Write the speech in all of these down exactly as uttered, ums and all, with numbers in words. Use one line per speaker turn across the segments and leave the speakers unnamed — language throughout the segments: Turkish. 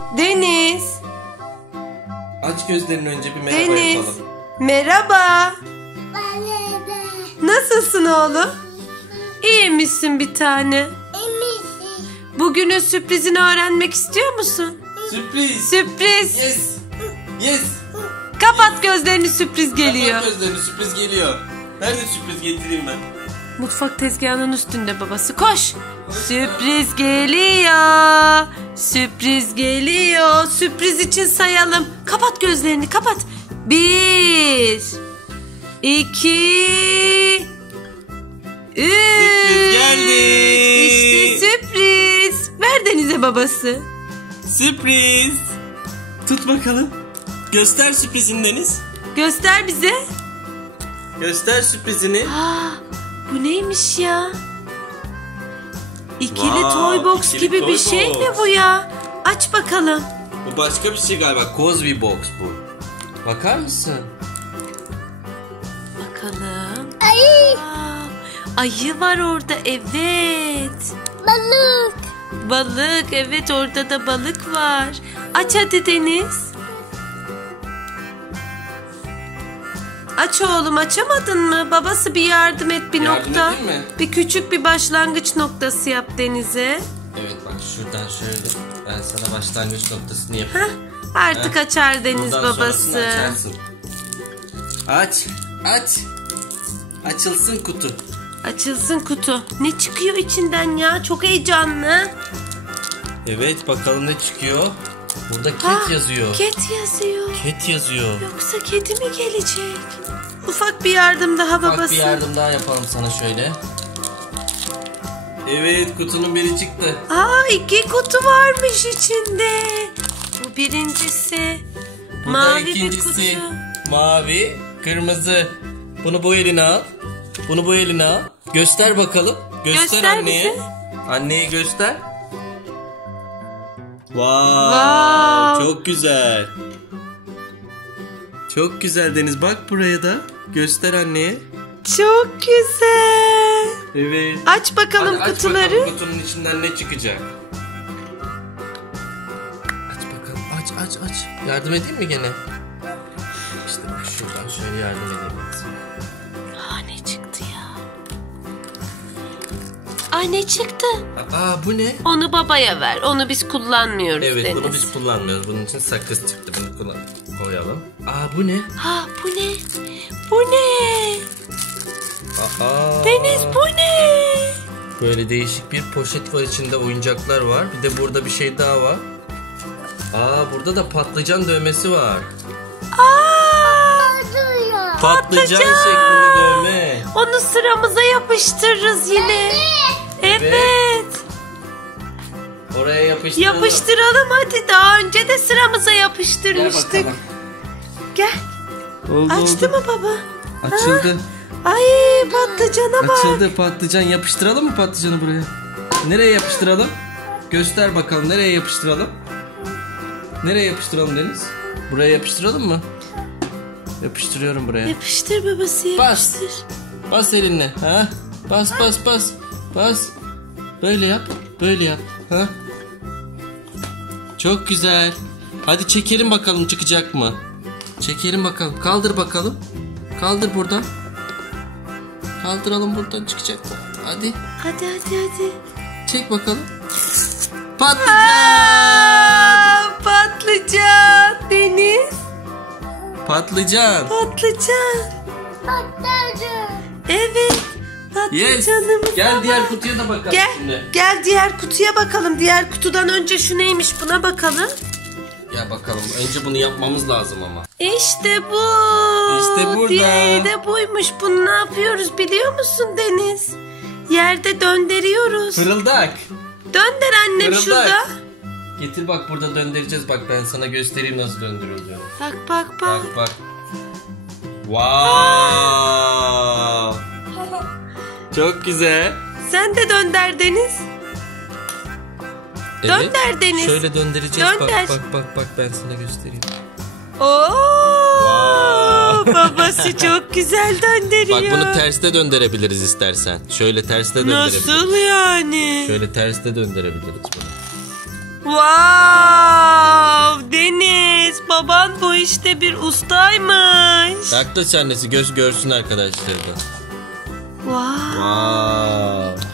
Deniz.
Aç gözlerini önce bir merhaba
Deniz.
yapalım.
Merhaba.
Merhaba.
Nasılsın oğlum? İyi misin bir tane?
Eminsin.
Bugünün sürprizini öğrenmek istiyor musun?
Sürpriz.
Sürpriz.
Yes. Yes.
Kapat gözlerini, sürpriz geliyor.
Kapat gözlerini, sürpriz geliyor. Nerede sürpriz, getireyim ben?
Mutfak tezgahının üstünde babası. Koş. Sürpriz geliyor. Sürpriz geliyor. Sürpriz için sayalım. Kapat gözlerini, kapat. Bir. İki. Üç.
Sürpriz geldi.
İşte sürpriz. Ver Deniz'e babası.
Sürpriz. Tut bakalım. Göster sürprizini Deniz.
Göster bize.
Göster sürprizini.
Aa, bu neymiş ya? İkili
Wow,
toy box
ikili
gibi
toy
bir şey
box.
mi bu ya? Aç bakalım.
Bu başka bir şey galiba. Cosby Box bu. Bakar mısın?
Bakalım.
Ay,
Aa, ayı var orada, evet.
balık.
Balık, evet, orada da balık var. Aç hadi Deniz. Aç oğlum, açamadın mı? Babası bir yardım et, bir
Yardım
nokta.
edeyim mi?
Bir küçük bir başlangıç noktası yap Deniz'e.
Evet bak şuradan şöyle. Ben sana başlangıç noktasını yapayım.
Heh, artık
Heh.
açar Deniz
Buradan
babası.
sonrasını açarsın. Aç. Aç. Açılsın kutu.
Açılsın kutu. Ne çıkıyor içinden ya? Çok heyecanlı.
Evet bakalım ne çıkıyor. Burada ket
Ah,
yazıyor.
Ket yazıyor.
Ket yazıyor.
Yoksa kedi mi gelecek? Ufak bir yardım daha babası.
Bak bir yardım daha yapalım sana şöyle. Evet kutunun biri çıktı.
Aa, iki kutu varmış içinde. Bu birincisi.
Bu
Mavi
da ikincisi.
bir kutu.
Mavi, kırmızı. Bunu bu eline al. Bunu bu eline al. Göster bakalım. Göster,
Göster
anneye.
bize.
Anneye göster. Wow,
Wow.
çok güzel. Çok güzel Deniz. Bak buraya da. Göster anneye.
Çok güzel.
Evet.
Aç bakalım
Hadi aç
kutuları.
bakalım kutunun içinden ne çıkacak. Aç bakalım. Aç aç aç. Yardım edeyim mi gene? İşte bak şuradan şöyle yardım edeyim.
Aa, ne çıktı ya? Ay, ne çıktı?
Aa bu ne?
Onu babaya ver. Onu biz kullanmıyoruz
Evet
Deniz.
bunu biz kullanmıyoruz. Bunun için sakız çıktı. Bunu kullan koyalım. Aa bu ne?
Ha, bu ne? Bu ne?
Aa.
Deniz, bu ne?
Böyle değişik bir poşet var, içinde oyuncaklar var. Bir de burada bir şey daha var. Aa burada da patlıcan dövmesi var.
Aa,
Duruyor.
Patlıcan şeklinde dövme.
onu sıramıza yapıştırırız yine. Evet.
Oraya yapıştıralım.
Yapıştıralım hadi. Daha önce de sıramıza
Gel
yapıştırmıştık.
bakalım.
Gel.
Oldu,
Açtı
oldu.
mı baba?
Açıldı.
Ay, patlıcana bak.
Açıldı patlıcan. Yapıştıralım mı patlıcanı buraya? Nereye yapıştıralım? Göster bakalım nereye yapıştıralım? Nereye yapıştıralım Deniz? Buraya yapıştıralım mı? Yapıştırıyorum buraya.
Yapıştır babası,
Bas.
yapıştır.
Bas elinle. Ha? Bas bas bas. Bas. Böyle yap. Böyle yap. Ha? Çok güzel. Hadi çekelim bakalım çıkacak mı? Çekelim bakalım. Kaldır bakalım. Kaldır buradan. Kaldıralım buradan, çıkacak mı? Hadi.
Hadi hadi hadi.
Çek bakalım. Patlıcan.
Aa, patlıcan Deniz.
Patlıcan.
Patlıcan.
Patladı.
Evet.
Yes.
Patlıcanımız
Gel
var.
diğer kutuya da bakalım
Gel.
şimdi.
Gel diğer kutuya bakalım. Diğer kutudan önce şu neymiş, buna bakalım.
Ya bakalım. Önce bunu yapmamız lazım ama.
İşte bu.
İşte burada.
Diğeri de buymuş. Bunu ne yapıyoruz biliyor musun Deniz? Yerde döndürüyoruz.
Fırıldak.
Dönder annem
Fırıldak.
şurada.
Getir bak, burada döndüreceğiz. Bak ben sana göstereyim nasıl döndürülüyor.
Bak bak bak.
Bak bak. Wow. Çok güzel.
Sen de dönder Deniz. Dönder Deniz.
Şöyle döndüreceğiz.
Dönder.
Bak bak bak bak ben sana göstereyim.
Oo.
Wow.
Babası çok güzel döndürüyor.
Bak bunu terste döndürebiliriz istersen. Şöyle terste döndürebiliriz.
Nasıl yani?
Şöyle terste döndürebiliriz bunu.
Wow. ustaymış.
Yaklaş annesi göz görsün arkadaşlar da.
Wow.
Wow.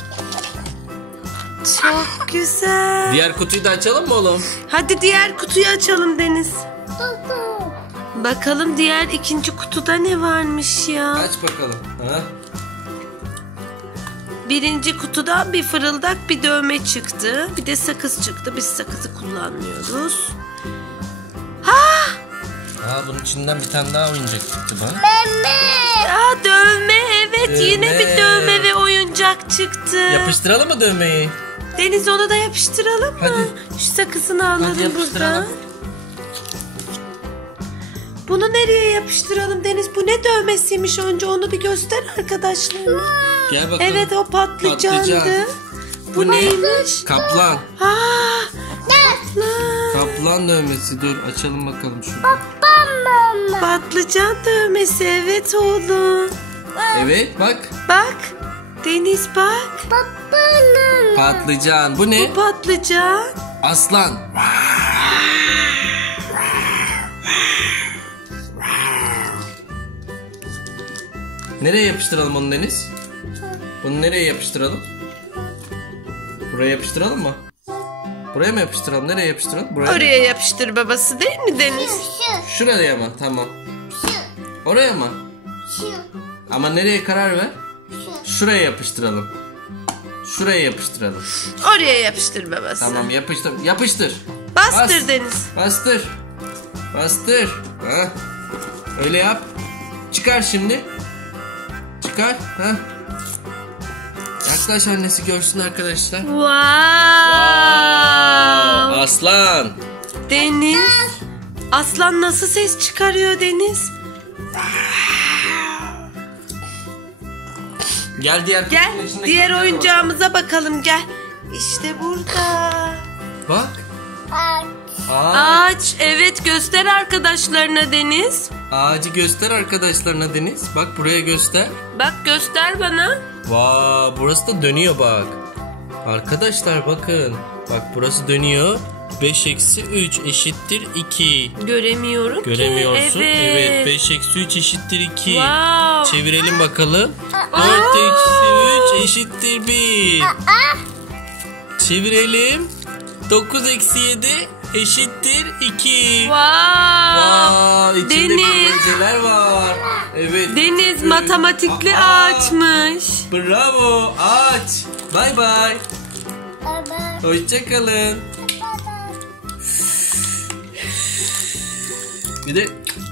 Çok güzel.
Diğer kutuyu da açalım mı oğlum?
Hadi diğer kutuyu açalım Deniz.
Tutu.
Bakalım diğer ikinci kutuda ne varmış ya.
Aç bakalım. Ha?
Birinci kutudan bir fırıldak, bir dövme çıktı. Bir de sakız çıktı. Biz sakızı kullanmıyoruz. Ha!
Aa, bunun içinden bir tane daha oyuncak çıktı bak.
Meme.
Aa, dövme, evet.
Dövme.
Yine bir dövme ve oyuncak çıktı.
Yapıştıralım mı dövmeyi?
Deniz, onu da yapıştıralım mı?
Hadi.
Şu sakızını alalım
Hadi yapıştıralım.
buradan. Bunu nereye yapıştıralım Deniz? Bu ne dövmesiymiş? Önce onu bir göster arkadaşlarına.
Gel bakalım.
Evet, o patlıcandı.
Patlıcan.
Bu,
Bu ne?
neymiş?
Kaplan.
Aa, patlıcan.
Kaplan dövmesi. Dur açalım bakalım şunu.
Mama.
Patlıcan dövmesi, evet oğlum.
Evet bak.
Bak Deniz, bak.
Papanın.
Patlıcan. Bu ne?
Bu patlıcan.
Aslan. Nereye yapıştıralım onu Deniz? Bunu nereye yapıştıralım? Buraya yapıştıralım mı? Buraya mı yapıştıralım? Nereye yapıştıralım? Buraya.
Oraya yapıştır babası, değil mi Deniz?
Şu.
Şuraya mı? Tamam.
Şu.
Oraya mı?
Şu.
Ama nereye karar ver?
Şu.
Şuraya yapıştıralım. Şuraya yapıştıralım.
Oraya yapıştır babası.
Tamam yapıştır. Yapıştır.
Bastır
Bas.
Deniz.
Bastır. Bastır. Ha. Öyle yap. Çıkar şimdi. Çıkar. Ha. Yaklaş annesi görsün arkadaşlar.
Wow.
Aslan.
Deniz. Aslan nasıl ses çıkarıyor Deniz?
Gel diğer
Gel
kutunun içindeki
diğer
oyuncağa
oyuncağımıza bakalım, gel. İşte burada.
Bak.
Aç.
Ağaç.
Ağaç, evet, göster arkadaşlarına Deniz.
Ağacı göster arkadaşlarına Deniz. Bak buraya göster.
Bak, göster bana.
Vaa, burası da dönüyor bak. Arkadaşlar bakın. Bak burası dönüyor. beş eksi üç eşittir iki.
Göremiyorum
Göremiyorsun.
ki.
Evet. beş eksi üç eşittir iki.
Wow.
Çevirelim bakalım. dört eksi üç eşittir bir. Çevirelim. dokuz eksi yedi eşittir iki.
Wow.
Vaa, içinde
Deniz.
bilmeceler var. Evet.
Deniz
Ee,
matematikli
aa,
ağaçmış.
Bravo. Ağaç. Bay bay.
Baba.
Hoşçakalın. Bir de